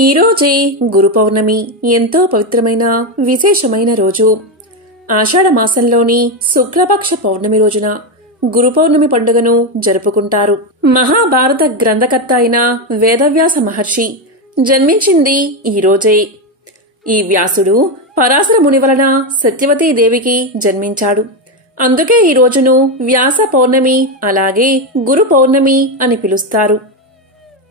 ఈరోజే గురు పౌర్ణమి ఎంతో పవిత్రమైన విశేషమైన రోజు. ఆషాఢ మాసంలోని శుక్లపక్ష పౌర్ణమి రోజున గురు పౌర్ణమి పండుగను జరుపుకుంటారు. మహాభారత గ్రంథకర్త అయిన వేదవ్యాస మహర్షి జన్మించింది ఈ రోజే. ఈ వ్యాసుడు పరాశర ముని వలన సత్యవతీదేవికి జన్మించాడు. అందుకే ఈ రోజును వ్యాస పౌర్ణమి అలాగే గురు పౌర్ణమి అని పిలుస్తారు.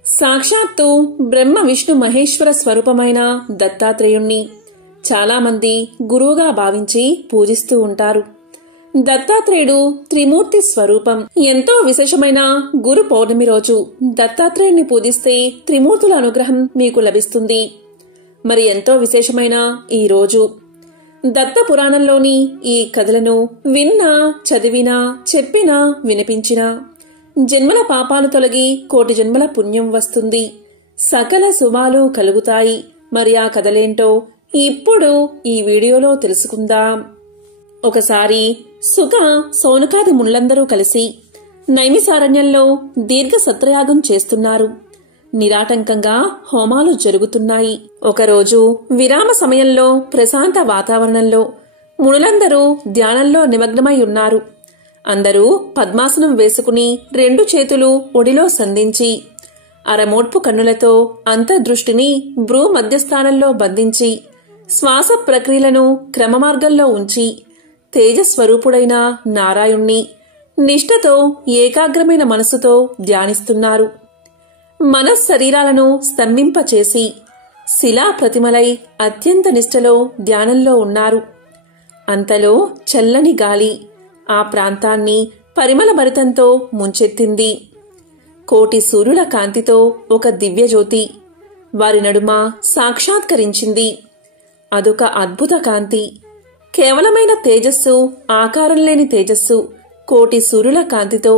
సాక్షాత్తు బ్రహ్మ విష్ణు మహేశ్వర స్వరూపమైన దత్తాత్రేయుణ్ణి చాలామంది గురువుగా భావించి పూజిస్తూ ఉంటారు. దత్తాత్రేయుడు త్రిమూర్తి స్వరూపం. ఎంతో విశేషమైన గురు పౌర్ణమి రోజు దత్తాత్రేయుణ్ణి పూజిస్తే త్రిమూర్తుల అనుగ్రహం మీకు లభిస్తుంది. మరి ఎంతో విశేషమైన ఈ రోజు దత్త పురాణంలోని ఈ కథలను విన్నా, చదివినా, చెప్పినా, వినిపించినా జన్మల పాపాలు తొలగి కోటి జన్మల పుణ్యం వస్తుంది, సకల శుభాలు కలుగుతాయి. మరి ఆ కథలేంటో ఇప్పుడు ఈ వీడియోలో తెలుసుకుందాం. ఒకసారి సుఖ, సౌనకాది మునులందరూ కలిసి నైమిసారణ్యంలో దీర్ఘ సత్రయాగం చేస్తున్నారు. నిరాటంకంగా హోమాలు జరుగుతున్నాయి. ఒకరోజు విరామ సమయంలో ప్రశాంత వాతావరణంలో మునులందరూ ధ్యానంలో నిమగ్నమై ఉన్నారు. అందరూ పద్మాసనం వేసుకుని రెండు చేతులు ఒడిలో సంధించి అరమోడ్పు కన్నులతో అంతర్దృష్టిని భ్రూ మధ్యస్థానంలో బంధించి శ్వాస ప్రక్రియలను క్రమమార్గంలో ఉంచి తేజస్వరూపుడైన నారాయణ్ణి నిష్ఠతో ఏకాగ్రమైన మనసుతో ధ్యానిస్తున్నారు. మనశ్శరీరాలను స్తంభింపచేసి శిలా ప్రతిమలై అత్యంత నిష్ఠలో ధ్యానంలో ఉన్నారు. అంతలో చల్లని గాలి ఆ ప్రాంతాన్ని పరిమళభరితంతో ముంచెత్తింది. కోటి సూర్యుల కాంతితో ఒక దివ్యజ్యోతి వారి నడుమ సాక్షాత్కరించింది. అదొక అద్భుత కాంతి, కేవలమైన తేజస్సు, ఆకారం లేని తేజస్సు. కోటి సూర్యుల కాంతితో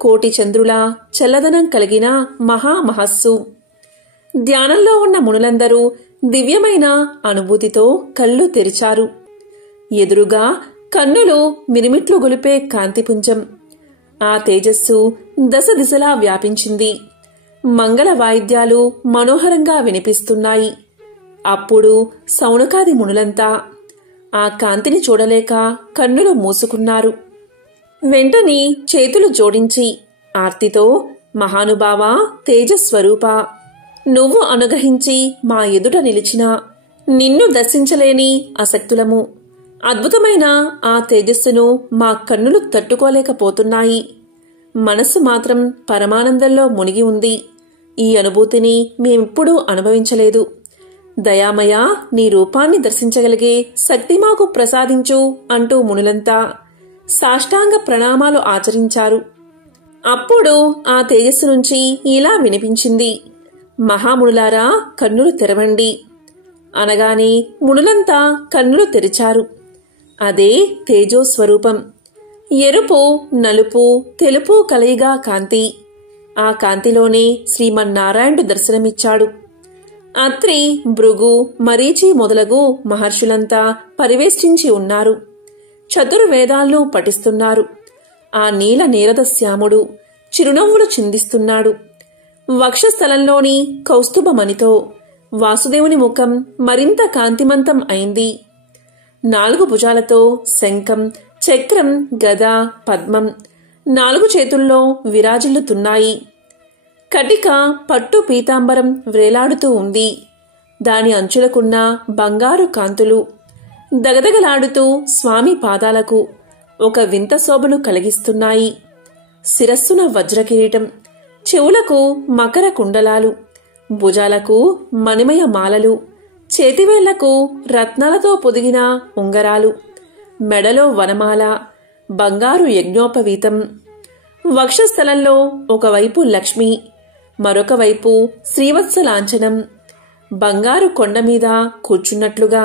కోటి చంద్రుల చల్లదనం కలిగిన మహామహస్సు. ధ్యానంలో ఉన్న మునులందరూ దివ్యమైన అనుభూతితో కళ్ళు తెరిచారు. ఎదురుగా కన్నులు మిరిమిట్లు గొలిపే కాంతిపుంజం. ఆ తేజస్సు దశ దిశలా వ్యాపించింది. మంగళ వాయిద్యాలు మనోహరంగా వినిపిస్తున్నాయి. అప్పుడు సౌనకాది మునులంతా ఆ కాంతిని చూడలేక కన్నులు మూసుకున్నారు. వెంటనే చేతులు జోడించి ఆర్తితో, మహానుభావా, తేజస్వరూప, నువ్వు అనుగ్రహించి మా ఎదుట నిలిచినా నిన్ను దర్శించలేని అసక్తులము. అద్భుతమైన ఆ తేజస్సును మా కన్నులు తట్టుకోలేకపోతున్నాయి. మనస్సు మాత్రం పరమానందంలో మునిగి ఉంది. ఈ అనుభూతిని మేమిప్పుడూ అనుభవించలేదు. దయామయ, నీ రూపాన్ని దర్శించగలిగే శక్తి మాకు ప్రసాదించు అంటూ మునులంతా సాష్టాంగ ప్రణామాలు ఆచరించారు. అప్పుడు ఆ తేజస్సు నుంచి ఇలా వినిపించింది, మహామునులారా, కన్నులు తెరవండి. అనగానే మునులంతా కన్నులు తెరిచారు. అదే తేజోస్వరూపం. ఎరుపు, నలుపు, తెలుపు కలయిగా కాంతి. ఆ కాంతిలోనే శ్రీమన్నారాయణుడు దర్శనమిచ్చాడు. అత్రి, భృగు, మరీచి మొదలగు మహర్షులంతా పరివేష్టించి ఉన్నారు. చతుర్వేదాలను పఠిస్తున్నారు. ఆ నీల నీరదశ్యాముడు చిరునవ్వులు చిందిస్తున్నాడు. వక్షస్థలంలోని కౌస్తుభమణితో వాసుదేవుని ముఖం మరింత కాంతిమంతం అయింది. 4 భుజాలతో శంఖం, చక్రం, గద, పద్మం 4 చేతుల్లో విరాజిల్లుతున్నాయి. కటిక పట్టు పీతాంబరం వ్రేలాడుతూ ఉంది. దాని అంచులకున్న బంగారు కాంతులు దగదగలాడుతూ స్వామి పాదాలకు ఒక వింత శోభను కలిగిస్తున్నాయి. శిరస్సున వజ్రకిరీటం, చెవులకు మకర కుండలాలు, భుజాలకు మణిమయ మాలలు, చేతివేళ్లకు రత్నాలతో పొదిగిన ఉంగరాలు, మెడలో వనమాల, బంగారు యజ్ఞోపవీతం. వక్షస్థలంలో ఒకవైపు లక్ష్మి, మరొక వైపు శ్రీవత్స లాంఛనం. బంగారు కొండ మీద కూర్చున్నట్లుగా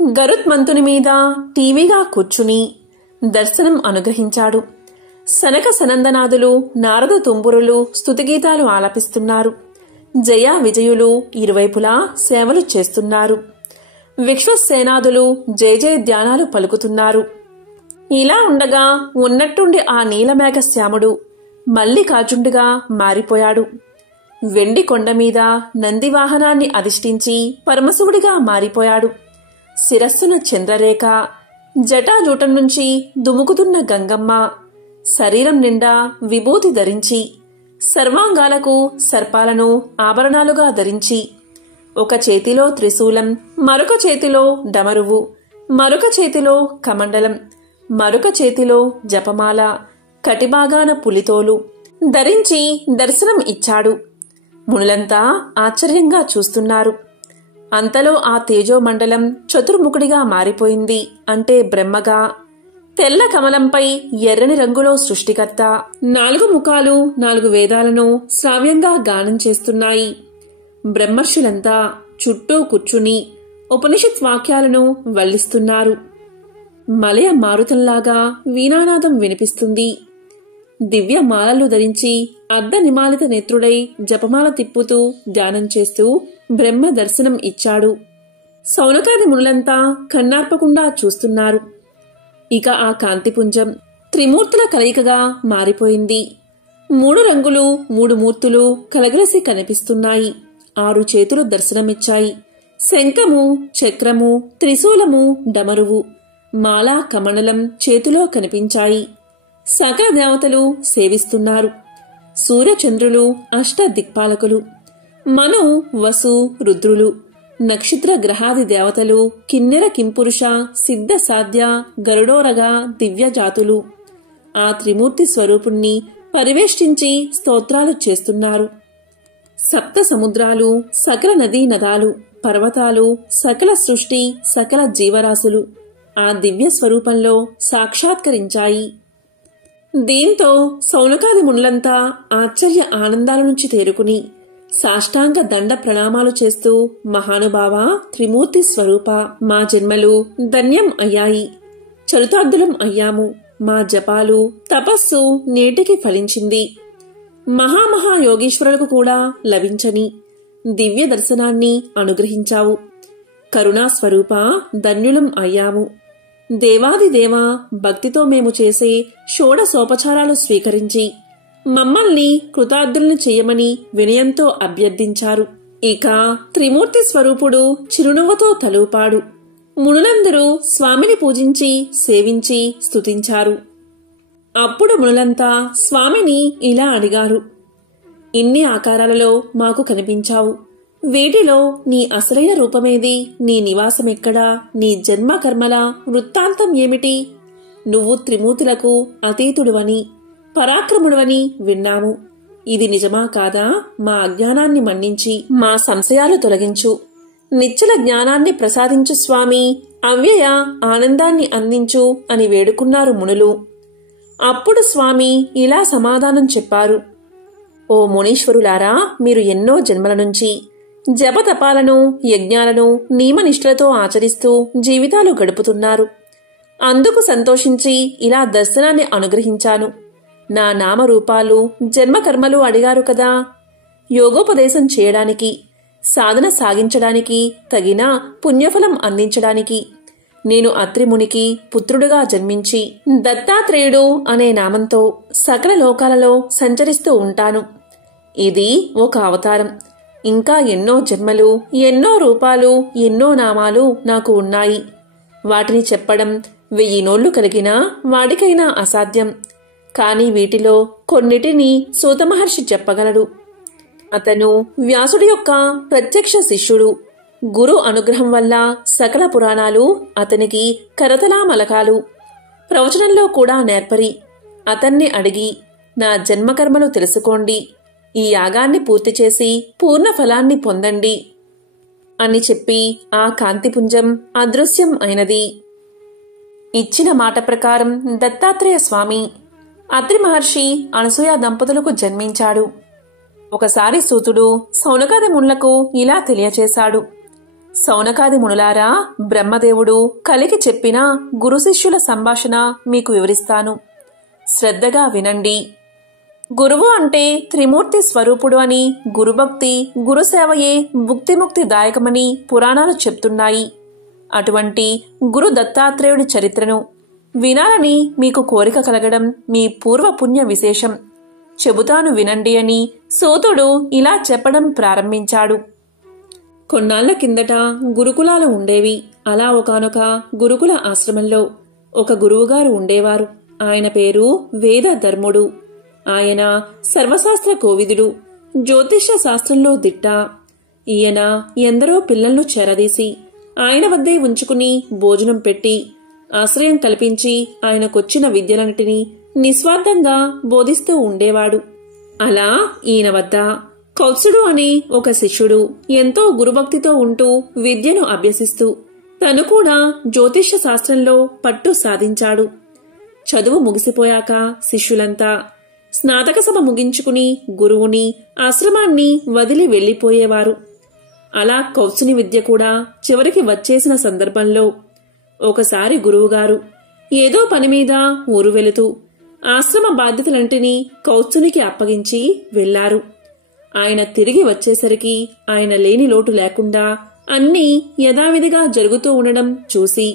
గరుత్మంతుని మీద టీవీగా కూర్చుని దర్శనం అనుగ్రహించాడు. సనక సనందనాదులు, నారద తుంబురులు స్తుతిగీతాలు ఆలపిస్తున్నారు. జయ విజయులు ఇరువైపులా సేవలు చేస్తున్నారు. విశ్వసేనాదులు జయ జయ ధ్యానాలు పలుకుతున్నారు. ఇలా ఉండగా ఉన్నట్టుండి ఆ నీలమేఘ శ్యాముడు మల్లికార్జునుడిగా మారిపోయాడు. వెండి కొండ మీద నందివాహనాన్ని అధిష్ఠించి పరమశివుడిగా మారిపోయాడు. శిరస్సున చంద్రరేఖ, జటాజూటం నుంచి దుముకుతున్న గంగమ్మ, శరీరం నిండా విభూతి ధరించి, సర్వాంగాలకు సర్పాలను ఆభరణాలుగా ధరించి, ఒక చేతిలో త్రిశూలం, మరొక చేతిలో డమరువు, మరొక చేతిలో కమండలం, మరొక చేతిలో జపమాల, కటిభాగాన పులితోలు ధరించి దర్శనం ఇచ్చాడు. మునులంతా ఆశ్చర్యంగా చూస్తున్నారు. అంతలో ఆ తేజోమండలం చతుర్ముఖుడిగా మారిపోయింది. అంటే బ్రహ్మగా. తెల్ల కమలంపై ఎర్రని రంగులో సృష్టికర్త. 4 ముఖాలు 4 వేదాలను శ్రావ్యంగా గానం చేస్తున్నాయి. బ్రహ్మర్షులంతా చుట్టూ కూర్చుని ఉపనిషత్ వాక్యాలను వల్లిస్తున్నారు. మలయ మారుతంలాగా వీణానాదం వినిపిస్తుంది. దివ్య మాలలు ధరించి అర్ధనిమాలిత నేత్రుడై జపమాల తిప్పుతూ ధ్యానం చేస్తూ బ్రహ్మ దర్శనం ఇచ్చాడు. సౌనకాది మునులంతా కన్నార్పకుండా చూస్తున్నారు. ఇక ఆ కాంతిపుంజం త్రిమూర్తుల కలయికగా మారిపోయింది. 3 రంగులు 3 మూర్తులు కలగలిసి కనిపిస్తున్నాయి. 6 చేతులు దర్శనమిచ్చాయి. శంఖము, చక్రము, త్రిశూలము, డమరువు, మాలా కమండలం చేతిలో కనిపించాయి. సకల దేవతలు సేవిస్తున్నారు. సూర్యచంద్రులు అష్ట దిక్పాలకులు, మను, వసు, రుద్రులు, నక్షత్ర గ్రహాది దేవతలు, కిన్నెర కింపురుష, సిద్ధ సాధ్య, గరుడోరగా దివ్యజాతులు ఆ త్రిమూర్తి స్వరూపుణ్ణి పరివేష్టించి స్తోత్రాలు చేస్తున్నారు. సప్త సముద్రాలు, సకల నదీ నదాలు, పర్వతాలు, సకల సృష్టి, సకల జీవరాశులు ఆ దివ్య స్వరూపంలో సాక్షాత్కరించాయి. దీంతో సౌనకాది మునులంతా ఆశ్చర్య ఆనందాల నుంచి తేరుకుని సాష్టాంగ దండ ప్రణామాలు చేస్తూ, మహానుభావ, త్రిమూర్తి స్వరూప, మా జన్మలు ధన్యం అయ్యాయి, చరితార్థులం అయ్యాము. మా జపాలు, తపస్సు నేటికి ఫలించింది. మహాయోగీశ్వరులకు కూడా లభించని దివ్య దర్శనాన్ని అనుగ్రహించావు. కరుణాస్వరూప, ధన్యులం అయ్యాము. దేవాది దేవా, భక్తితో మేము చేసే షోడశోపచారాలు స్వీకరించి మమ్మల్ని కృతార్థుల్ని చేయమని వినయంతో అభ్యర్థించారు. ఇక త్రిమూర్తి స్వరూపుడు చిరునవ్వుతో తలూపాడు. మునులందరూ స్వామిని పూజించి సేవించి స్తుతించారు. అప్పుడు మునులంతా స్వామిని ఇలా అడిగారు: ఇన్ని ఆకారాలలో మాకు కనిపించావు. వీటిలో నీ అసలైన రూపమేది? నీ నివాసమెక్కడా? నీ జన్మ కర్మల వృత్తాంతం ఏమిటి? నువ్వు త్రిమూర్తులకు అతీతుడువని, పరాక్రముడువని విన్నాము. ఇది నిజమా కాదా? మా అజ్ఞానాన్ని మన్నించి మా సంశయాలు తొలగించు. నిశ్చల జ్ఞానాన్ని ప్రసాదించు స్వామి, అవ్యయ ఆనందాన్ని అందించు అని వేడుకున్నారు మునులు. అప్పుడు స్వామి ఇలా సమాధానం చెప్పారు: ఓ మునీశ్వరులారా, మీరు ఎన్నో జన్మల నుంచి జపతపాలను, యజ్ఞాలను నియమనిష్ఠలతో ఆచరిస్తూ జీవితాలు గడుపుతున్నారు. అందుకు సంతోషించి ఇలా దర్శనాన్ని అనుగ్రహించాను. నా నామరూపాలు, జన్మకర్మలు అడిగారు కదా. యోగోపదేశం చేయడానికి, సాధన సాగించడానికి, తగిన పుణ్యఫలం అందించడానికి నేను అత్రిమునికి పుత్రుడుగా జన్మించి దత్తాత్రేయుడు అనే నామంతో సకల లోకాలలో సంచరిస్తూ ఉంటాను. ఇది ఒక అవతారం. ఇంకా ఎన్నో జన్మలు, ఎన్నో రూపాలు, ఎన్నో నామాలు నాకు ఉన్నాయి. వాటిని చెప్పడం 1000 నోళ్లు కలిగినా వాడికైనా అసాధ్యం. కాని వీటిలో కొన్నిటిని సూతమహర్షి చెప్పగలడు. అతను వ్యాసుడి యొక్క ప్రత్యక్ష శిష్యుడు. గురు అనుగ్రహం వల్ల సకల పురాణాలు అతనికి కరతలామలకాలు. ప్రవచనంలో కూడా నేర్పరి. అతన్ని అడిగి నా జన్మకర్మలు తెలుసుకోండి, ఈ యాగాన్ని పూర్తి చేసి పూర్ణ ఫలాన్ని పొందండి అని చెప్పి ఆ కాంతిపుంజం అదృశ్యం అయినది. ఇచ్చిన మాట ప్రకారం దత్తాత్రేయ స్వామి అత్రి మహర్షి అనసూయ దంపతులకు జన్మించాడు. ఒకసారి సూతుడు సౌనకాది మునులకు ఇలా తెలియచేశాడు: సౌనకాది మునులారా, బ్రహ్మదేవుడు కలికి చెప్పిన గురు శిష్యుల సంభాషణ మీకు వివరిస్తాను. శ్రద్ధగా వినండి. గురువు అంటే త్రిమూర్తి స్వరూపుడు అని, గురుభక్తి, గురుసేవయే భుక్తిముక్తి దాయకమని పురాణాలు చెప్తున్నాయి. అటువంటి గురు దత్తాత్రేయుడి చరిత్రను వినాలని మీకు కోరిక కలగడం మీ పూర్వ పుణ్య విశేషం. చెబుతాను వినండి అని సూతుడు ఇలా చెప్పడం ప్రారంభించాడు. కొన్నాళ్ల కిందట గురుకులాలు ఉండేవి. అలా ఒకానొక గురుకుల ఆశ్రమంలో ఒక గురువుగారు ఉండేవారు. ఆయన పేరు వేదధర్ముడు. ఆయన సర్వశాస్త్ర కోవిదుడు, జ్యోతిష్య శాస్త్రంలో దిట్ట. ఈయన ఎందరో పిల్లలను చెరదీసి ఆయన వద్దే ఉంచుకుని భోజనం పెట్టి ఆశ్రయం కల్పించి ఆయనకొచ్చిన విద్యలన్నిటినీ నిస్వార్థంగా బోధిస్తూ ఉండేవాడు. అలా ఈయన వద్ద కౌత్సుడు అనే ఒక శిష్యుడు ఎంతో గురుభక్తితో ఉంటూ విద్యను అభ్యసిస్తూ తను కూడా జ్యోతిష్య శాస్త్రంలో పట్టు సాధించాడు. చదువు ముగిసిపోయాక శిష్యులంతా స్నాతక సభ ముగించుకుని గురువుని ఆశ్రమాన్ని వదిలి వెళ్లిపోయేవారు. అలా కౌత్సుని విద్య కూడా చివరికి వచ్చేసిన సందర్భంలో ఒకసారి గురువుగారు ఏదో పనిమీద ఊరు వెళుతూ ఆశ్రమ బాధ్యతలంటినీ కౌత్సునికి అప్పగించి వెళ్లారు. ఆయన తిరిగి వచ్చేసరికి ఆయన లేని లోటు లేకుండా అన్నీ యథావిధిగా జరుగుతూ ఉండడం చూసి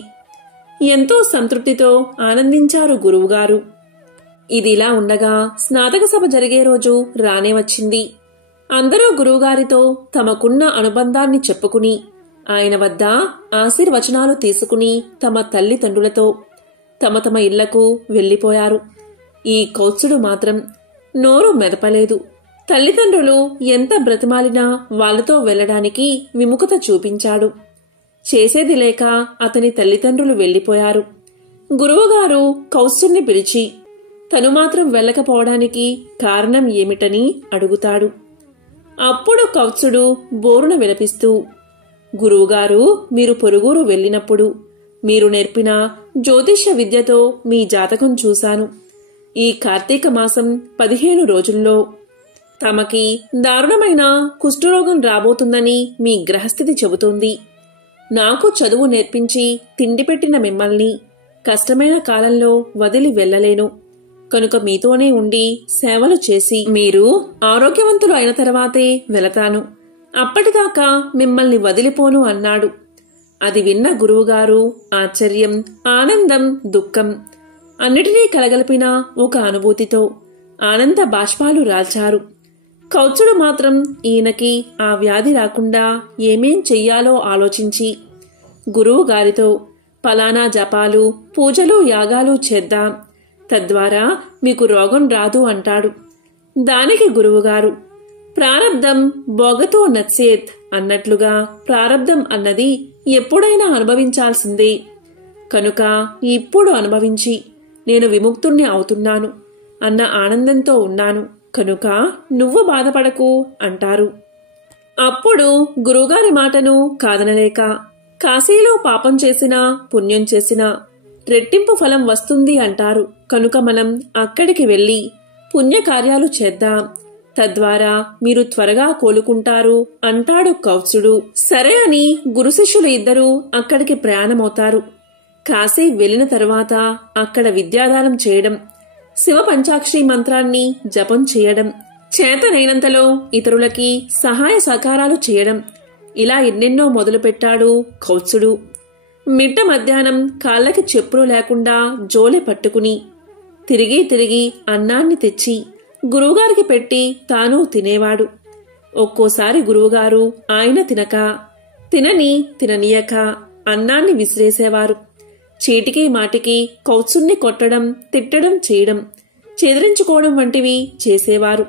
ఎంతో సంతృప్తితో ఆనందించారు గురువుగారు. ఇదిలా ఉండగా స్నాతక సభ జరిగే రోజు రానే వచ్చింది. అందరూ గురువుగారితో తమకున్న అనుబంధాన్ని చెప్పుకుని ఆయన వద్ద ఆశీర్వచనాలు తీసుకుని తమ తల్లిదండ్రులతో తమ తమ ఇళ్లకు వెళ్లిపోయారు. ఈ కౌత్సుడు మాత్రం నోరు మెదపలేదు. తల్లిదండ్రులు ఎంత బ్రతిమాలినా వాళ్లతో వెళ్లడానికి విముఖత చూపించాడు. చేసేది లేక అతని తల్లిదండ్రులు వెళ్లిపోయారు. గురువుగారు కౌత్సుణ్ణి పిలిచి తను మాత్రం వెళ్ళకపోవడానికి కారణం ఏమిటని అడుగుతాడు. అప్పుడు కౌత్సుడు బోరున విలపిస్తూ, గురువుగారు, మీరు పొరుగురు వెళ్లినప్పుడు మీరు నేర్పిన జ్యోతిష్య విద్యతో మీ జాతకం చూశాను. ఈ కార్తీక మాసం 15 రోజుల్లో తమకి దారుణమైన కుష్ఠరోగం రాబోతుందని మీ గ్రహస్థితి చెబుతోంది. నాకు చదువు నేర్పించి తిండి పెట్టిన మిమ్మల్ని కష్టమైన కాలంలో వదిలి వెళ్లలేను. కనుక మీతోనే ఉండి సేవలు చేసి మీరు ఆరోగ్యవంతులు అయిన తర్వాతే వెళతాను. అప్పటిదాకా మిమ్మల్ని వదిలిపోను అన్నాడు. అది విన్న గురువుగారు ఆశ్చర్యం, ఆనందం, దుఃఖం అన్నిటినీ కలగలిపిన ఒక అనుభూతితో ఆనంద బాష్పాలు రాల్చారు. కౌత్సుడు మాత్రం ఈయనకి ఆ వ్యాధి రాకుండా ఏమేం చెయ్యాలో ఆలోచించి గురువుగారితో ఫలానా జపాలు, పూజలు, యాగాలు చేద్దాం, తద్వారా మీకు రోగం రాదు అంటాడు. దానికి గురువుగారు ప్రారబ్ధం భోగతో నచ్చేత్ అన్నట్లుగా ప్రారబ్ధం అన్నది ఎప్పుడైనా అనుభవించాల్సిందే. కనుక ఇప్పుడు అనుభవించి నేను విముక్తుణ్ణి అవుతున్నాను అన్న ఆనందంతో ఉన్నాను. కనుక నువ్వు బాధపడకు అంటారు. అప్పుడు గురువుగారి మాటను కాదనలేక కాశీలో పాపం చేసినా పుణ్యం చేసినా రెట్టింపు ఫలం వస్తుంది అంటారు. కనుక మనం అక్కడికి వెళ్లి పుణ్యకార్యాలు చేద్దాం, తద్వారా మీరు త్వరగా కోలుకుంటారు అంటాడు కౌత్సుడు. సరే అని గురు శిష్యులు ఇద్దరూ అక్కడికి ప్రయాణమవుతారు. కాశీ వెళ్లిన తరువాత అక్కడ విద్యాదానం చేయడం, శివ పంచాక్షరి మంత్రాన్ని జపం చేయడం, చేతనైనంతలో ఇతరులకి సహాయ సహకారాలు చేయడం, ఇలా ఎన్నెన్నో మొదలుపెట్టాడు కౌత్సుడు. మిట్ట మధ్యాహ్నం కాళ్లకి చెప్పులు లేకుండా జోలె పట్టుకుని తిరిగి తిరిగి అన్నాన్ని తెచ్చి గురువుగారికి పెట్టి తాను తినేవాడు. ఒక్కోసారి గురువుగారు ఆయన తినక, తిననీయక అన్నాన్ని విసిరేసేవారు. చీటికి మాటికి కౌత్సుణ్ణి కొట్టడం, తిట్టడం చేయడం, చెదిరించుకోవడం వంటివి చేసేవారు.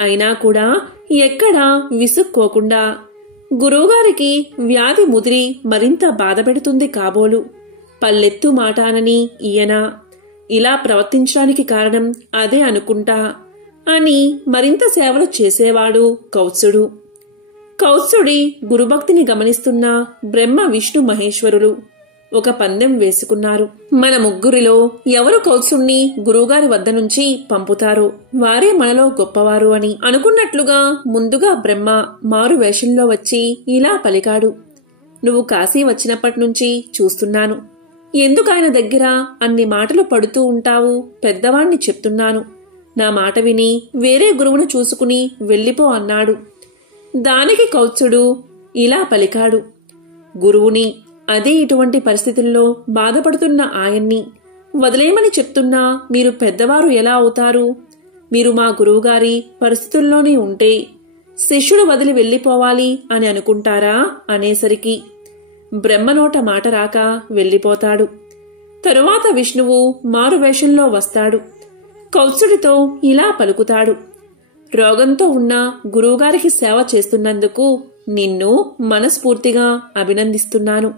అయినా కూడా ఎక్కడా విసుక్కోకుండా గురువుగారికి వ్యాధి ముదిరి మరింత బాధపెడుతుంది కాబోలు, పల్లెత్తు మాటానని ఈయన ఇలా ప్రవర్తించడానికి కారణం అదే అనుకుంటా అని మరింత సేవలు చేసేవాడు కౌత్సుడు. కౌత్సుడి గురుభక్తిని గమనిస్తున్న బ్రహ్మ, విష్ణు, మహేశ్వరులు ఒక పందెం వేసుకున్నారు. మన ముగ్గురిలో ఎవరు కౌత్సుణ్ణి గురువుగారి వద్ద నుంచి పంపుతారో వారే మనలో గొప్పవారు అని అనుకున్నట్లుగా ముందుగా బ్రహ్మ మారు వేషంలో వచ్చి ఇలా పలికాడు. నువ్వు కాశీ వచ్చినప్పటినుంచి చూస్తున్నాను. ఎందుకాయన దగ్గర అన్ని మాటలు పడుతూ ఉంటావు? పెద్దవాణ్ణి చెప్తున్నాను, నా మాట విని వేరే గురువును చూసుకుని వెళ్ళిపో అన్నాడు. దానికి కౌత్సుడు ఇలా పలికాడు. గురువుని, అదే ఇటువంటి పరిస్థితుల్లో బాధపడుతున్న ఆయన్ని వదిలేయమని చెప్తున్నా మీరు పెద్దవారు ఎలా అవుతారు? మీరు మా గురువుగారి పరిస్థితుల్లోనే ఉంటే శిష్యుడు వదిలి వెళ్ళిపోవాలి అని అనుకుంటారా అనేసరికి బ్రహ్మనోట మాట రాక వెళ్ళిపోతాడు. తరువాత విష్ణువు మారువేషంలో వస్తాడు. కౌత్సుడితో ఇలా పలుకుతాడు. రోగంతో ఉన్న గురువుగారికి సేవ చేస్తున్నందుకు నిన్ను మనస్ఫూర్తిగా అభినందిస్తున్నాను.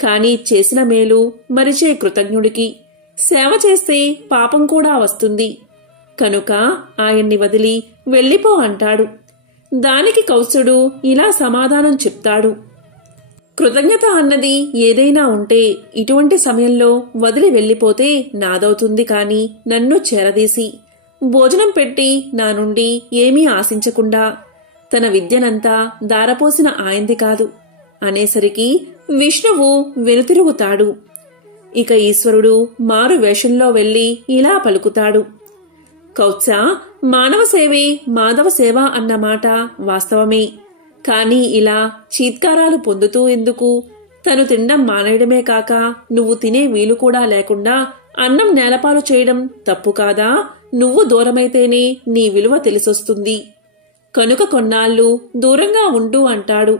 కాని చేసిన మేలు మరిచే కృతజ్ఞుడికి సేవ చేస్తే పాపం కూడా వస్తుంది. కనుక ఆయన్ని వదిలి వెళ్ళిపో అంటాడు. దానికి కౌత్సుడు ఇలా సమాధానం చెప్తాడు. కృతజ్ఞత అన్నది ఏదైనా ఉంటే ఇటువంటి సమయంలో వదిలి వెళ్ళిపోతే నాదవుతుంది కాని నన్ను చేరదీసి భోజనం పెట్టి నా నుండి ఏమీ ఆశించకుండా తన విద్యనంతా దారపోసిన ఆయంది కాదు అనేసరికి విష్ణువు వెనుతిరుగుతాడు. ఇక ఈశ్వరుడు మారు వేషంలో వెళ్లి ఇలా పలుకుతాడు. కౌత్స, మానవ సేవే మాధవ సేవ అన్నమాట వాస్తవమే. కాని ఇలా చీత్కారాలు పొందుతూ ఎందుకు? తను తినడం మానేయడమే కాక నువ్వు తినే వీలు కూడా లేకుండా అన్నం నేలపాలు చేయడం తప్పు కాదా? నువ్వు దూరమైతేనే నీ విలువ తెలిసొస్తుంది. కనుక కొన్నాళ్ళు దూరంగా ఉంటూ అంటాడు.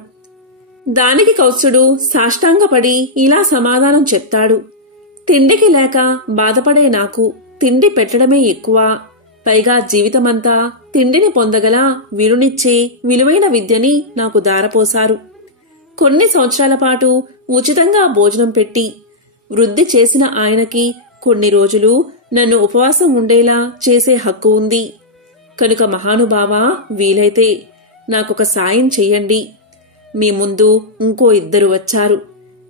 దానికి కౌత్సుడు సాష్టాంగపడి ఇలా సమాధానం చెప్తాడు. తిండికి లేక బాధపడే నాకు తిండి పెట్టడమే ఎక్కువ. పైగా జీవితమంతా తిండిని పొందగల వీరునిచ్చే విలువైన విద్యని నాకు దారపోశారు. కొన్ని సంవత్సరాల పాటు ఉచితంగా భోజనం పెట్టి వృద్ధి చేసిన ఆయనకి కొన్ని రోజులు నన్ను ఉపవాసం ఉండేలా చేసే హక్కు ఉంది. కనుక మహానుభావా, వీలైతే నాకొక సాయం చెయ్యండి. మీ ముందు ఇంకో 2 వచ్చారు.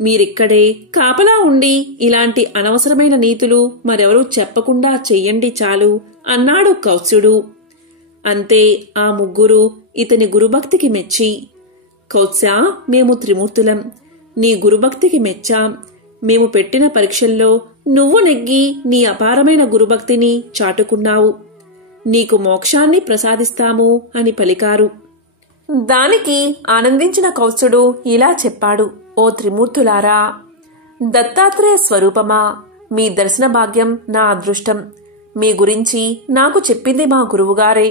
మీరిక్కడే కాపలా ఉండి ఇలాంటి అనవసరమైన నీతులు మరెవరూ చెప్పకుండా చెయ్యండి చాలు అన్నాడు కౌత్సుడు. అంతే ఆ ముగ్గురు ఇతని గురుభక్తికి మెచ్చి, కౌత్స, మేము త్రిమూర్తులం. నీ గురుభక్తికి మెచ్చాం. మేము పెట్టిన పరీక్షల్లో నువ్వు నెగ్గి నీ అపారమైన గురుభక్తిని చాటుకున్నావు. నీకు మోక్షాన్ని ప్రసాదిస్తాము అని పలికారు. దానికి ఆనందించిన కౌత్సుడు ఇలా చెప్పాడు. ఓ త్రిమూర్తులారా, దత్తాత్రేయ స్వరూపమా, మీ దర్శన భాగ్యం నా అదృష్టం. మీ గురించి నాకు చెప్పింది మా గురువుగారే.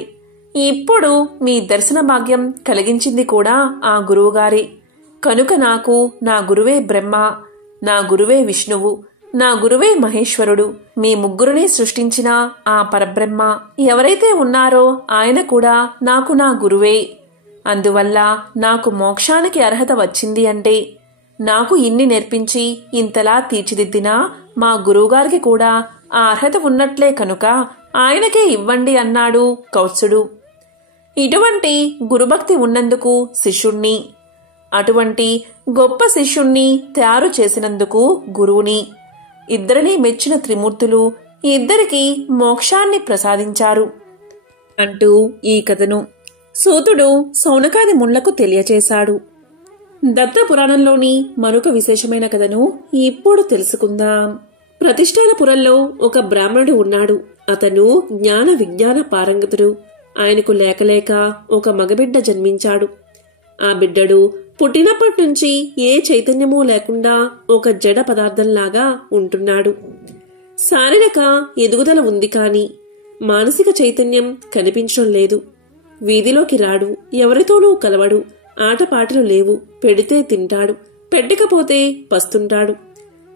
ఇప్పుడు మీ దర్శన భాగ్యం కలిగించింది కూడా ఆ గురువుగారే. కనుక నాకు నా గురువే బ్రహ్మ, నా గురువే విష్ణువు, నా గురువే మహేశ్వరుడు. మీ ముగ్గురిని సృష్టించిన ఆ పరబ్రహ్మ ఎవరైతే ఉన్నారో ఆయన కూడా నాకు నా గురువే. అందువల్ల నాకు మోక్షానికి అర్హత వచ్చింది అంటే నాకు ఇన్ని నేర్పించి ఇంతలా తీర్చిదిద్దినా మా గురువుగారికి కూడా ఆ అర్హత ఉన్నట్లే. కనుక ఆయనకే ఇవ్వండి అన్నాడు కౌత్సుడు. ఇటువంటి గురుభక్తి ఉన్నందుకు శిష్యుణ్ణి, అటువంటి గొప్ప శిష్యుణ్ణి తయారు చేసినందుకు గురువుని, ఇద్దరినీ మెచ్చిన త్రిమూర్తులు ఇద్దరికీ మోక్షాన్ని ప్రసాదించారు అంటూ ఈ కథను సూతుడు శౌనకాది ముళ్లకు తెలియచేశాడు. దత్త పురాణంలోని మరొక విశేషమైన కథను ఇప్పుడు తెలుసుకుందాం. ప్రతిష్టానపురంలో ఒక బ్రాహ్మణుడు ఉన్నాడు. అతను జ్ఞాన విజ్ఞాన పారంగతుడు. ఆయనకు లేకలేక ఒక మగబిడ్డ జన్మించాడు. ఆ బిడ్డడు పుట్టినప్పటి నుంచి ఏ చైతన్యమూ లేకుండా ఒక జడ పదార్థంలాగా ఉంటున్నాడు. శారీరక ఎదుగుదల ఉంది కాని మానసిక చైతన్యం కనిపించడం లేదు. వీధిలోకి రాడు, ఎవరితోనూ కలవడు, ఆటపాటలు లేవు. పెడితే తింటాడు, పెట్టకపోతే పస్తుంటాడు.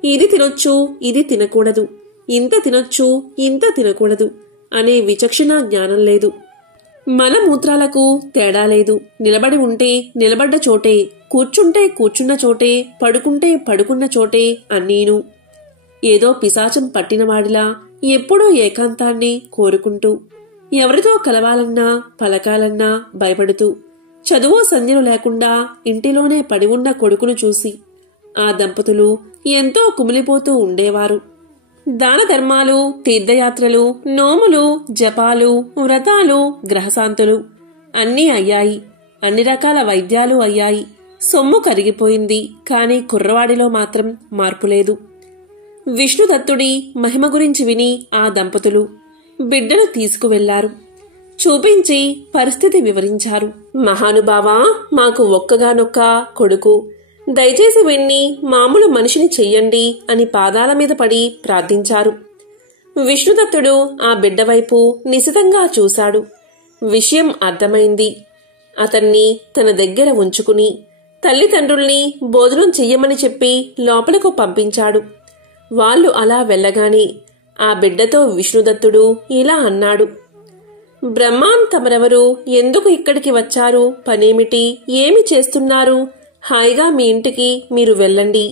ఇది తినొచ్చు, ఇది తినకూడదు, ఇంత తినొచ్చు, ఇంత తినకూడదు అనే విచక్షణ జ్ఞానం లేదు. మలమూత్రాలకు తేడా లేదు. నిలబడి ఉంటే నిలబడ్డ చోటే, కూర్చుంటే కూర్చున్న చోటే, పడుకుంటే పడుకున్న చోటే అన్నీను. ఏదో పిశాచం పట్టినవాడిలా ఎప్పుడూ ఏకాంతాన్ని కోరుకుంటూ, ఎవరితో కలవాలన్నా పలకాలన్నా భయపడుతూ, చదువు సంధ్యలు లేకుండా ఇంటిలోనే పడి ఉన్న కొడుకును చూసి ఆ దంపతులు ఎంతో కుమిలిపోతూ ఉండేవారు. దాన ధర్మాలు, తీర్థయాత్రలు, నోములు, జపాలు, వ్రతాలు, గ్రహశాంతులు అన్నీ అయ్యాయి. అన్ని రకాల వైద్యాలు అయ్యాయి. సొమ్ము కరిగిపోయింది. కాని కుర్రవాడిలో మాత్రం మార్పులేదు. విష్ణుదత్తుడి మహిమ గురించి విని ఆ దంపతులు బిడ్డను తీసుకువెళ్లారు. చూపించి పరిస్థితి వివరించారు. మహానుభావా, మాకు ఒక్కగానొక్క కొడుకు. దయచేసి వెన్ని మామూలు మనిషిని చెయ్యండి అని పాదాల మీద పడి ప్రార్థించారు. విష్ణుదత్తుడు ఆ బిడ్డవైపు నిశితంగా చూశాడు. విషయం అర్థమైంది. అతన్ని తన దగ్గర ఉంచుకుని తల్లిదండ్రుల్ని భోజనం చెయ్యమని చెప్పి లోపలకు పంపించాడు. వాళ్ళు అలా వెళ్ళగానే ఆ బిడ్డతో విష్ణుదత్తుడు ఇలా అన్నాడు. బ్రహ్మాన్, తమరెవరు? ఎందుకు ఇక్కడికి వచ్చారు? పనేమిటి? ఏమి చేస్తున్నారు? హాయిగా మీ ఇంటికి మీరు వెళ్ళండి,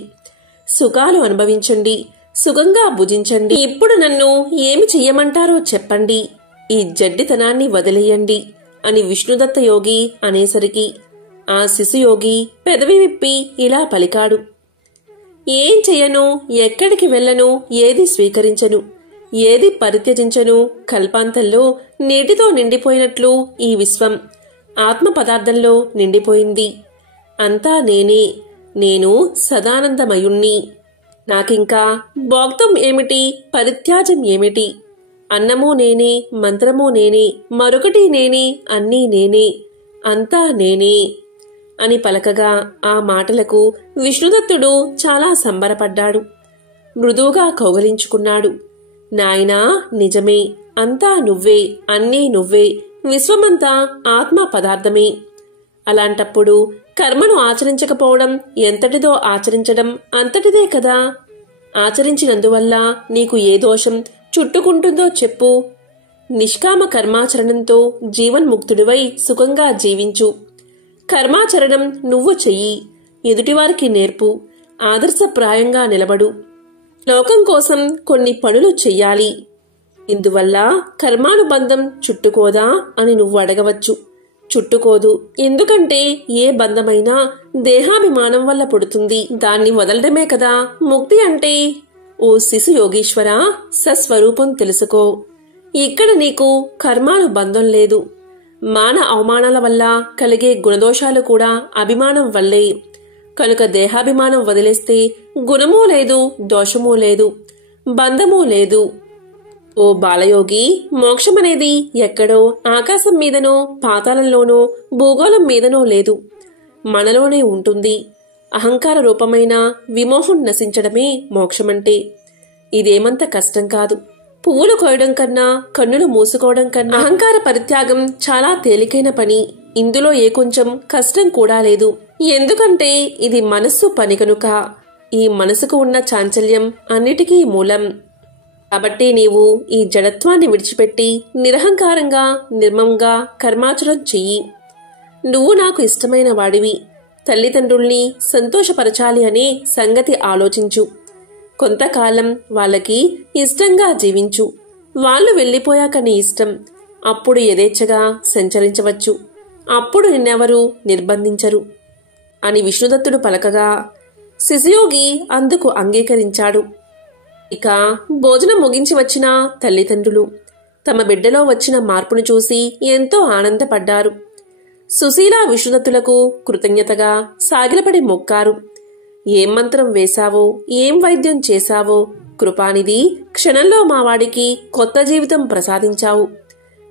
సుఖాలు అనుభవించండి, సుఖంగా భుజించండి. ఇప్పుడు నన్ను ఏమి చెయ్యమంటారో చెప్పండి, ఈ జడ్డితనాన్ని వదిలేయండి అని విష్ణుదత్త యోగి అనేసరికి ఆ శిశుయోగి పెదవి విప్పి ఇలా పలికాడు. ఏం చెయ్యను, ఎక్కడికి వెళ్ళను, ఏది స్వీకరించను, ఏది పరిత్యజించను. కల్పాంతంలో నీటితో నిండిపోయినట్లు ఈ విశ్వం ఆత్మ పదార్థంలో నిండిపోయింది. అంతా నేనే, నేను సదానందమయుణ్ణి. నాకింకా భోక్తం ఏమిటి, పరిత్యాజం ఏమిటి? అన్నమూ నేనే, మంత్రమూ నేనే, మరొకటి నేనే, అన్నీ నేనే, అంతా నేనే అని పలకగా ఆ మాటలకు విష్ణుదత్తుడు చాలా సంబరపడ్డాడు. మృదువుగా కౌగలించుకున్నాడు. నాయనా, నిజమే, అంతా నువ్వే, అన్నీ నువ్వే, విశ్వమంతా ఆత్మ పదార్థమే. అలాంటప్పుడు కర్మను ఆచరించకపోవడం ఎంతటిదో ఆచరించడం అంతటిదే కదా. ఆచరించినందువల్ల నీకు ఏ దోషం చుట్టుకుంటుందో చెప్పు. నిష్కామ కర్మాచరణంతో జీవన్ముక్తుడివై సుఖంగా జీవించు. కర్మాచరణం నువ్వు చెయ్యి, ఎదుటివారికి నేర్పు, ఆదర్శప్రాయంగా నిలబడు. లోకం కోసం కొన్ని పనులు చెయ్యాలి. ఇందువల్ల కర్మానుబంధం చుట్టుకోదా అని నువ్వు అడగవచ్చు. చుట్టుకోదు. ఎందుకంటే ఏ బంధమైనా దేహాభిమానం వల్ల పుడుతుంది. దాన్ని వదలడమే కదా ముక్తి అంటే. ఓ శిశు యోగీశ్వర, సస్వరూపం తెలుసుకో. ఇక్కడ నీకు కర్మానుబంధం లేదు. మాన అవమానాల వల్ల కలిగే గుణదోషాలు కూడా అభిమానం వల్లే. కనుక దేహాభిమానం వదిలేస్తే గుణమూ లేదు, దోషమూ లేదు, బంధమూ లేదు. ఓ బాలయోగి, మోక్షమనేది ఎక్కడో ఆకాశం మీదనో, పాతాళంలోనో, భూగోళం మీదనో లేదు, మనలోనే ఉంటుంది. అహంకార రూపమైన విమోహం నశించడమే మోక్షమంటే. ఇదేమంత కష్టం కాదు. పువ్వులు కోయడం కన్నా, కన్నులు మూసుకోవడం కన్నా అహంకార పరిత్యాగం చాలా తేలికైన పని. ఇందులో ఏ కొంచెం కష్టం కూడా లేదు. ఎందుకంటే ఇది మనస్సు పని కనుక. ఈ మనసుకు ఉన్న చాంచల్యం అన్నిటికీ మూలం. కాబట్టి నీవు ఈ జడత్వాన్ని విడిచిపెట్టి నిరహంకారంగా, నిర్మమంగా కర్మాచరం చెయ్యి. నువ్వు నాకు ఇష్టమైన వాడివి. తల్లిదండ్రుల్ని సంతోషపరచాలి అనే సంగతి ఆలోచించు. కొంతకాలం వాళ్ళకి ఇష్టంగా జీవించు. వాళ్ళు వెళ్ళిపోయాక నీ ఇష్టం. అప్పుడు యథేచ్ఛగా సంచరించవచ్చు. అప్పుడు నిన్నెవరూ నిర్బంధించరు అని విష్ణుదత్తుడు పలకగా శిశుయోగి అందుకు అంగీకరించాడు. ఇక భోజనం ముగించి వచ్చిన తల్లిదండ్రులు తమ బిడ్డలో వచ్చిన మార్పును చూసి ఎంతో ఆనందపడ్డారు. సుశీల విష్ణుదత్తులకు కృతజ్ఞతగా సాగిలపడి మొక్కారు. ఏం మంత్రం వేశావో, ఏం వైద్యం చేశావో, కృపానిధి, క్షణంలో మావాడికి కొత్త జీవితం ప్రసాదించావు.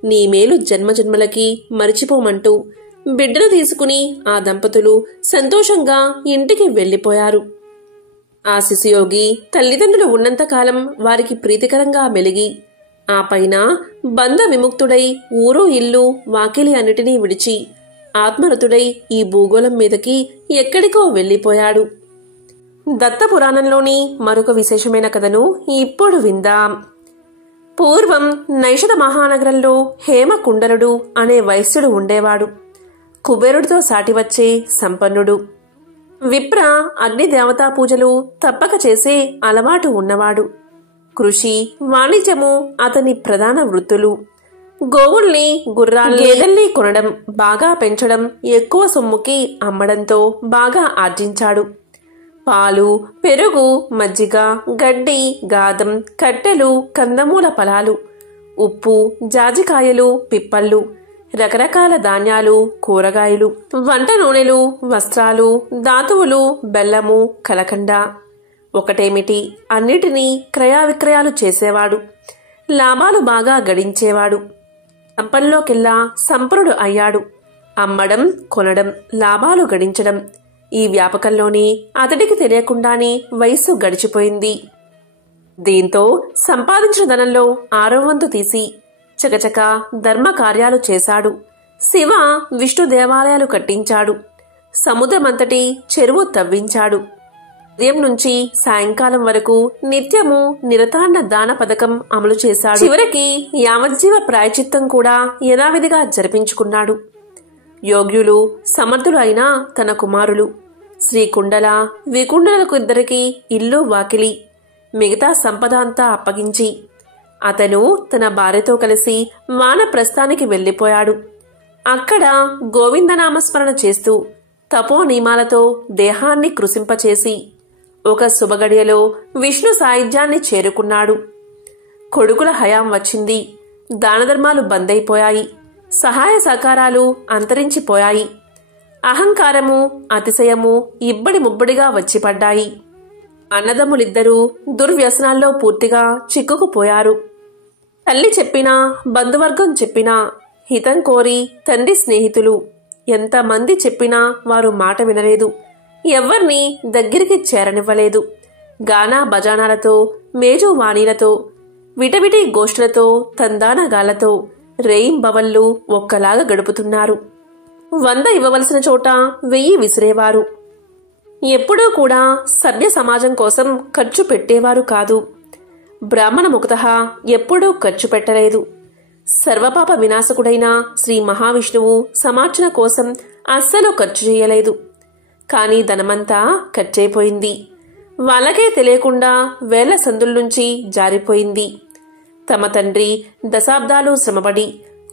నీ మేలు జన్మజన్మలకి మరిచిపోమంటూ బిడ్డను తీసుకుని ఆ దంపతులు సంతోషంగా ఇంటికి వెళ్లిపోయారు. ఆ శిశుయోగి తల్లిదండ్రులు ఉన్నంతకాలం వారికి ప్రీతికరంగా మెలిగి, ఆ పైన బంధ విముక్తుడై ఊరు ఇల్లు వాకిలి అన్నిటినీ విడిచి ఆత్మరతుడై ఈ భూగోళం మీదకి ఎక్కడికో వెళ్లిపోయాడు. దత్తపురాణంలోని మరొక విశేషమైన కథను ఇప్పుడు విందాం. పూర్వం నైషధ మహానగరంలో హేమకుండలుడు అనే వైశ్యుడు ఉండేవాడు. కుబేరుడితో సాటివచ్చే సంపన్నుడు. విప్ర అగ్ని దేవతా పూజలు తప్పక చేసే అలవాటు ఉన్నవాడు. కృషి, వాణిజ్యము అతని ప్రధాన వృత్తులు. గోవుల్ని, గుర్రాల్ని, గేదెల్ని కొనడం, బాగా పెంచడం, ఎక్కువ సొమ్ముకి అమ్మడంతో బాగా ఆర్జించాడు. పాలు, పెరుగు, మజ్జిగ, గడ్డి, గాదం, కట్టెలు, కందమూల ఫలాలు, ఉప్పు, జాజికాయలు, పిప్పళ్ళు, రకరకాల ధాన్యాలు, కూరగాయలు, వంట నూనెలు, వస్త్రాలు, ధాతువులు, బెల్లము, కలకండ. ఒకటేమిటి, అన్నిటినీ క్రయావిక్రయాలు చేసేవాడు. లాభాలు బాగా గడించేవాడు. సంపన్లోకెల్లా సంపన్నుడు అయ్యాడు. అమ్మడం, కొనడం, లాభాలు గడించడం, ఈ వ్యాపకంలోనే అతడికి తెలియకుండానే వయస్సు గడిచిపోయింది. దీంతో సంపాదించిన ధనంలో 6వ వంతు తీసి చకచక ధర్మ కార్యాలు చేశాడు. శివ విష్ణు దేవాలయాలు కట్టించాడు. సముద్రమంతటి చెరువు తవ్వించాడు. ఉదయం నుంచి సాయంకాలం వరకు నిత్యము నిరతాన్న దాన పథకం అమలు చేశాడు. చివరికి యావజ్జీవ ప్రాయచిత్తం కూడా యథావిధిగా జరిపించుకున్నాడు. యోగ్యులు సమర్థులు అయిన తన కుమారులు శ్రీ కుండల వికుండలకు ఇద్దరికి ఇల్లు వాకిలి మిగతా సంపద అంతా అప్పగించి అతను తన భార్యతో కలిసి వానప్రస్థానికి వెళ్లిపోయాడు. అక్కడ గోవిందనామస్మరణ చేస్తూ తపో నియమాలతో దేహాన్ని కృశింపచేసి ఒక శుభగడియలో విష్ణు సాయుధ్యాన్ని చేరుకున్నాడు. కొడుకుల హయాం వచ్చింది. దానధర్మాలు బందైపోయాయి. సహాయ సహకారాలు అంతరించిపోయాయి. అహంకారము అతిశయము ఇబ్బడి ముబ్బడిగా వచ్చిపడ్డాయి. అన్నదమ్ములిద్దరూ దుర్వ్యసనాల్లో పూర్తిగా చిక్కుకుపోయారు. తల్లి చెప్పినా బంధువర్గం చెప్పినా హితం కోరి తండ్రి స్నేహితులు ఎంతమంది చెప్పినా వారు మాట వినలేదు. ఎవ్వర్నీ దగ్గరికి చేరనివ్వలేదు. గానా బజానాలతో మేజువాణీలతో విటవిటి గోష్ఠులతో తందానగాలతో రేయింబవళ్ళు ఒక్కలాగా గడుపుతున్నారు. 100 ఇవ్వవలసిన చోట 1000 విసిరేవారు. ఎప్పుడూ కూడా సభ్య సమాజం కోసం ఖర్చు పెట్టేవారు కాదు. బ్రాహ్మణ ముఖతః ఎప్పుడూ ఖర్చు పెట్టలేదు. సర్వపాప వినాశకుడైన శ్రీ మహావిష్ణువు సమార్చన కోసం అస్సలు ఖర్చు చేయలేదు. కానీ ధనమంతా ఖర్చయిపోయింది. వాళ్ళకే తెలియకుండా వేల సందుల్నుంచి జారిపోయింది. తమ తండ్రి దశాబ్దాలు శ్రమపడి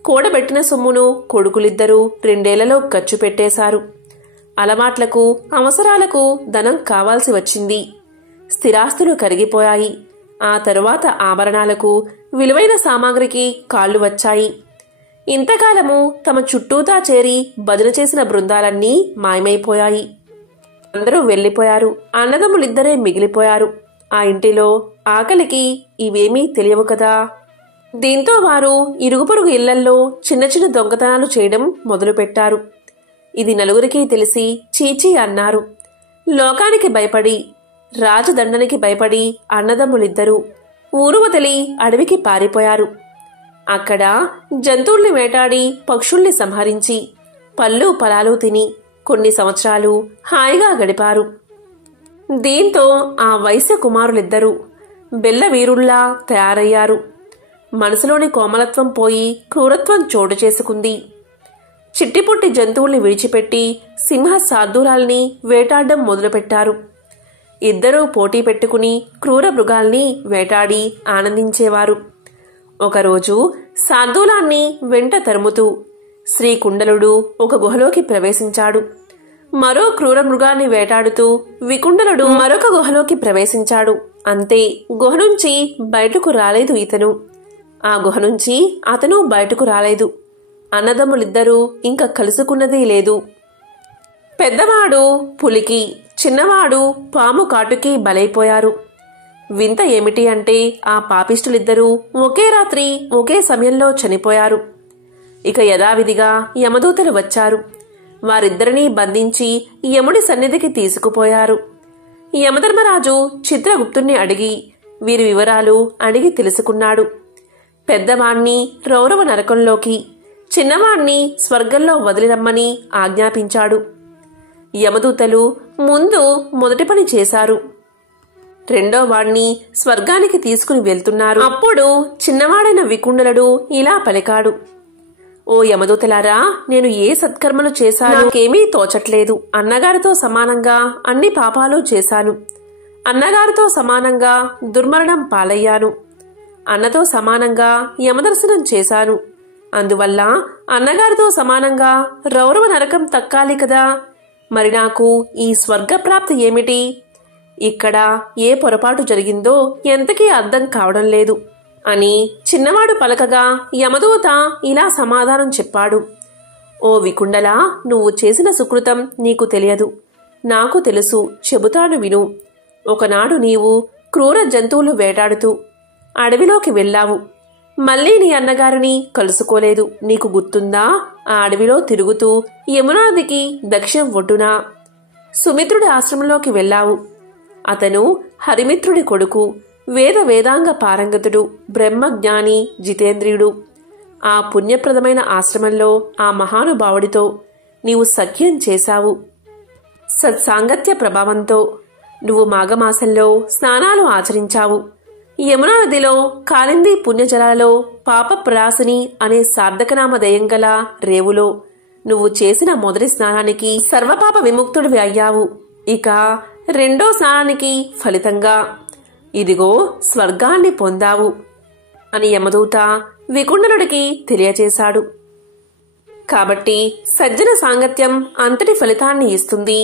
కూడబెట్టిన సొమ్మును కొడుకులిద్దరూ 2 ఏళ్లలో ఖర్చు పెట్టేశారు. అలవాట్లకు అవసరాలకు ధనం కావాల్సి వచ్చింది. స్థిరాస్తులు కరిగిపోయాయి. ఆ తరువాత ఆభరణాలకు విలువైన సామాగ్రికి కాళ్లు వచ్చాయి. ఇంతకాలము తమ చుట్టూతా చేరి భజన చేసిన బృందాలన్నీ మాయమైపోయాయి. అందరూ వెళ్లిపోయారు. అన్నదమ్ములిద్దరే మిగిలిపోయారు. ఆ ఇంటిలో ఆకలికి ఇవేమీ తెలియవు కదా. దీంతో వారు ఇరుగు పొరుగు ఇళ్లల్లో చిన్న చిన్న దొంగతనాలు చేయడం మొదలుపెట్టారు. ఇది నలుగురికి తెలిసి చీచీ అన్నారు. లోకానికి భయపడి రాజదండనికి భయపడి అన్నదమ్ములిద్దరూ ఊరు వదిలి అడవికి పారిపోయారు. అక్కడ జంతువుల్ని వేటాడి పక్షుల్ని సంహరించి పళ్ళు ఫలాలు తిని కొన్ని సంవత్సరాలు హాయిగా గడిపారు. దీంతో ఆ వైశ్య కుమారులిద్దరూ బెల్ల వీరుల్లా తయారయ్యారు. మనసులోని కోమలత్వం పోయి క్రూరత్వం చోటు చేసుకుంది. చిట్టిపుట్టి జంతువుల్ని విడిచిపెట్టి సింహ శార్దూలాల్ని వేటాడడం మొదలుపెట్టారు. ఇద్దరూ పోటీ పెట్టుకుని క్రూర మృగాల్ని వేటాడి ఆనందించేవారు. ఒకరోజు శార్దూలాన్ని వెంట తరుముతూ శ్రీ కుండలుడు ఒక గుహలోకి ప్రవేశించాడు. మరో క్రూర మృగాన్ని వేటాడుతూ వికుండలుడు మరొక గుహలోకి ప్రవేశించాడు. అంతే, గుహ నుంచి బయటకు రాలేదు ఇతను. ఆ గుహ నుంచి అతను బయటకు రాలేదు. అన్నదమ్ములిద్దరూ ఇంకా కలుసుకున్నదీ లేదు. పెద్దవాడు పులికి, చిన్నవాడు పాము కాటుకి బలైపోయారు. వింత ఏమిటి అంటే ఆ పాపిష్టులిద్దరూ ఒకే రాత్రి ఒకే సమయంలో చనిపోయారు. ఇక యథావిధిగా యమదూతలు వచ్చారు. వారిద్దరినీ బంధించి యముడి సన్నిధికి తీసుకుపోయారు. యమధర్మరాజు చిత్రగుప్తుణ్ణి అడిగి వీరి వివరాలు అడిగి తెలుసుకున్నాడు. పెద్దవాణ్ణి రౌరవ నరకంలోకి, చిన్నవాణ్ణి స్వర్గంలో వదిలిరమ్మని ఆజ్ఞాపించాడు. యమదూతలు ముందు మొదటి పని చేశారు. రెండో వాణ్ణి స్వర్గానికి తీసుకుని వెళ్తున్నారు. అప్పుడు చిన్నవాడైన వికుండలుడు ఇలా పలికాడు: ఓ యమదూతలారా, నేను ఏ సత్కర్మలు చేశాను నాకేమీ తోచట్లేదు. అన్నగారితో సమానంగా అన్ని పాపాలు చేశాను. అన్నగారితో సమానంగా దుర్మరణం పాలయ్యాను. అన్నతో సమానంగా యమదర్శనం చేశాను. అందువల్ల అన్నగారితో సమానంగా రౌరవ నరకం తక్కాలి కదా. మరి నాకు ఈ స్వర్గప్రాప్తి ఏమిటి? ఇక్కడ ఏ పొరపాటు జరిగిందో ఎంతకీ అర్థం కావడం లేదు అని చిన్నవాడు పలకగా యమదూత ఇలా సమాధానం చెప్పాడు: ఓ వికుండలా, నువ్వు చేసిన సుకృతం నీకు తెలియదు, నాకు తెలుసు, చెబుతాను విను. ఒకనాడు నీవు క్రూర జంతువులు వేటాడుతూ అడవిలోకి వెళ్ళావు. మళ్లీ నీ అన్నగారిని కలుసుకోలేదు. నీకు గుర్తుందా? ఆ అడవిలో తిరుగుతూ యమునాదికి దక్షిణం ఒడ్డున సుమిత్రుడి ఆశ్రమంలోకి వెళ్ళావు. అతను హరిమిత్రుడి కొడుకు, వేదాంగ పారంగతుడు, బ్రహ్మజ్ఞాని, జితేంద్రియుడు. ఆ పుణ్యప్రదమైన ఆశ్రమంలో ఆ మహానుభావుడితో నీవు సఖ్యం చేశావు. సత్సాంగత్య ప్రభావంతో నువ్వు మాఘమాసంలో స్నానాలు ఆచరించావు. యమునా నదిలో కాలింది పుణ్యజలాలలో పాపప్రాసిని అనే సార్థకనామధేయం గల రేవులో నువ్వు చేసిన మొదటి స్నానానికి సర్వపాప విముక్తుడివి అయ్యావు. ఇక రెండో స్నానానికి ఫలితంగా ఇదిగో స్వర్గాన్ని పొందావు అని యమదూత వికుండలుడికి తెలియచేశాడు. కాబట్టి సజ్జన సాంగత్యం అంతటి ఫలితాన్ని ఇస్తుంది.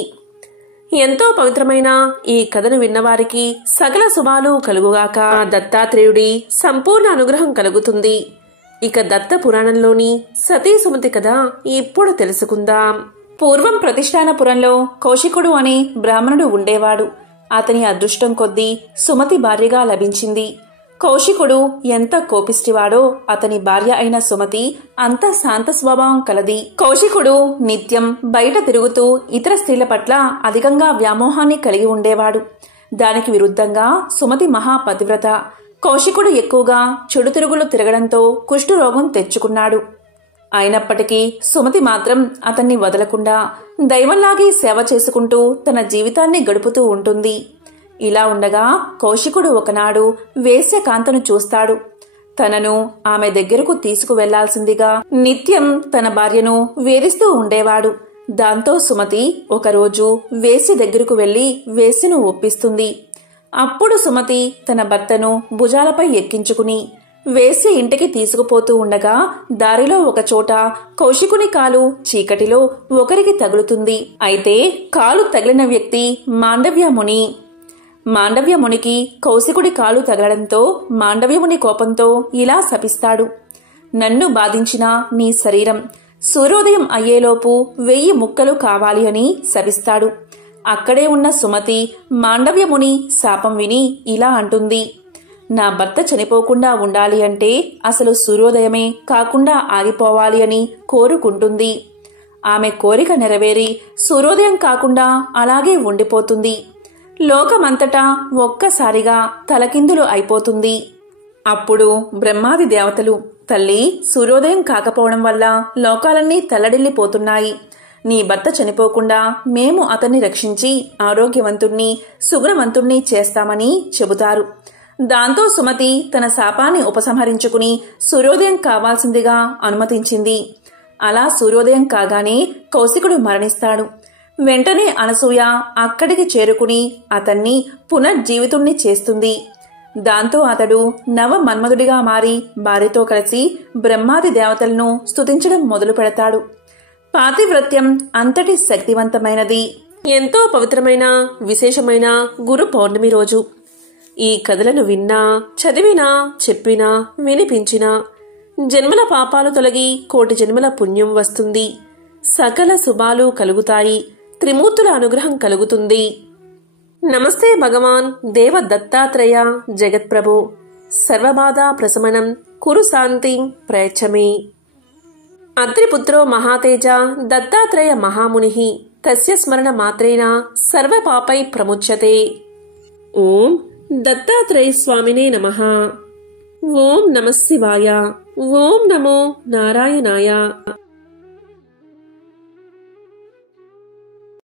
ఎంతో పవిత్రమైన ఈ కథను విన్నవారికి సకల శుభాలు కలుగుగాక. దత్తాత్రేయుడి సంపూర్ణ అనుగ్రహం కలుగుతుంది. ఇక దత్త పురాణంలోని సతీ సుమతి కథ ఇప్పుడు తెలుసుకుందాం. పూర్వం ప్రతిష్టానపురంలో కౌశికుడు అనే బ్రాహ్మణుడు ఉండేవాడు. అతని అదృష్టం కొద్దీ సుమతి భార్యగా లభించింది. కౌశికుడు ఎంత కోపిష్టివాడో అతని భార్య అయిన సుమతి అంత శాంత స్వభావం కలది. కౌశికుడు నిత్యం బయట తిరుగుతూ ఇతర స్త్రీల పట్ల అధికంగా వ్యామోహాన్ని కలిగి ఉండేవాడు. దానికి విరుద్ధంగా సుమతి మహాపతివ్రత. కౌశికుడు ఎక్కువగా చెడు తిరుగులు తిరగడంతో కుష్ఠరోగం తెచ్చుకున్నాడు. అయినప్పటికీ సుమతి మాత్రం అతన్ని వదలకుండా దైవంలాగే సేవ చేసుకుంటూ తన జీవితాన్ని గడుపుతూ ఉంటుంది. ఇలా ఉండగా కౌశికుడు ఒకనాడు వేశ్యకాంతను చూస్తాడు. తనను ఆమె దగ్గరకు తీసుకువెళ్లాల్సిందిగా నిత్యం తన భార్యను వేధిస్తూ ఉండేవాడు. దాంతో సుమతి ఒకరోజు వేశ్య దగ్గరకు వెళ్లి వేశ్యను ఒప్పిస్తుంది. అప్పుడు సుమతి తన భర్తను భుజాలపై ఎక్కించుకుని వేశ్య ఇంటికి తీసుకుపోతూ ఉండగా దారిలో ఒకచోట కౌశికుని కాలు చీకటిలో ఒకరికి తగులుతుంది. అయితే కాలు తగిలిన వ్యక్తి మాండవ్యముని. మాండవ్యమునికి కౌశికుడి కాలు తగలడంతో మాండవ్యముని కోపంతో ఇలా శపిస్తాడు. నన్ను బాధించిన నీ శరీరం సూర్యోదయం అయ్యేలోపు 1000 ముక్కలు కావాలి అని శపిస్తాడు. అక్కడే ఉన్న సుమతి మాండవ్యముని శాపం విని ఇలా అంటుంది. నా భర్త చనిపోకుండా ఉండాలి అంటే అసలు సూర్యోదయమే కాకుండా ఆగిపోవాలి అని కోరుకుంటుంది. ఆమె కోరిక నెరవేరి సూర్యోదయం కాకుండా అలాగే ఉండిపోతుంది. లోకమంతటా ఒక్కసారిగా తలకిందులు అయిపోతుంది. అప్పుడు బ్రహ్మాది దేవతలు, తల్లి, సూర్యోదయం కాకపోవడం వల్ల లోకాలన్నీ తల్లడిల్లిపోతున్నాయి. నీ భర్త చనిపోకుండా మేము అతన్ని రక్షించి ఆరోగ్యవంతుణ్ణి సుగుణవంతుణ్ణి చేస్తామని చెబుతారు. దాంతో సుమతి తన శాపాన్ని ఉపసంహరించుకుని సూర్యోదయం కావాల్సిందిగా అనుమతించింది. అలా సూర్యోదయం కాగానే కౌశికుడు మరణిస్తాడు. వెంటనే అనసూయ అక్కడికి చేరుకుని అతన్ని పునర్జీవితుణ్ణి చేస్తుంది. దాంతో అతడు నవ మన్మధుడిగా మారి భార్యతో కలిసి బ్రహ్మాది దేవతలను స్తుతించడం మొదలు పెడతాడు. పాతివ్రత్యం అంతటి శక్తివంతమైనది. ఎంతో పవిత్రమైన విశేషమైన గురు పౌర్ణమి రోజు ఈ కథలను విన్నా, చదివినా, చెప్పినా, వినిపించినా జన్మల పాపాలు తొలగి 1,000,000 జన్మల పుణ్యం వస్తుంది. సకల శుభాలు కలుగుతాయి. త్రిమూర్తుల అనుగ్రహం కలుగుతుంది. నమస్తే భగవాన్ దేవ దత్తాత్రేయ జగత్ప్రభు. సర్వబాధా ప్రశమనం కురు శాంతిం ప్రయచ్చమే. అత్రిపుత్రో మహాతేజ దత్తాత్రేయ మహామునిః తస్య స్మరణ మాత్రేణ సర్వపాపై ప్రముచ్యతే. ఓం దత్తాత్రేయ స్వామినే నమః. ఓం నమః శివాయ. ఓం నమో నారాయణాయ.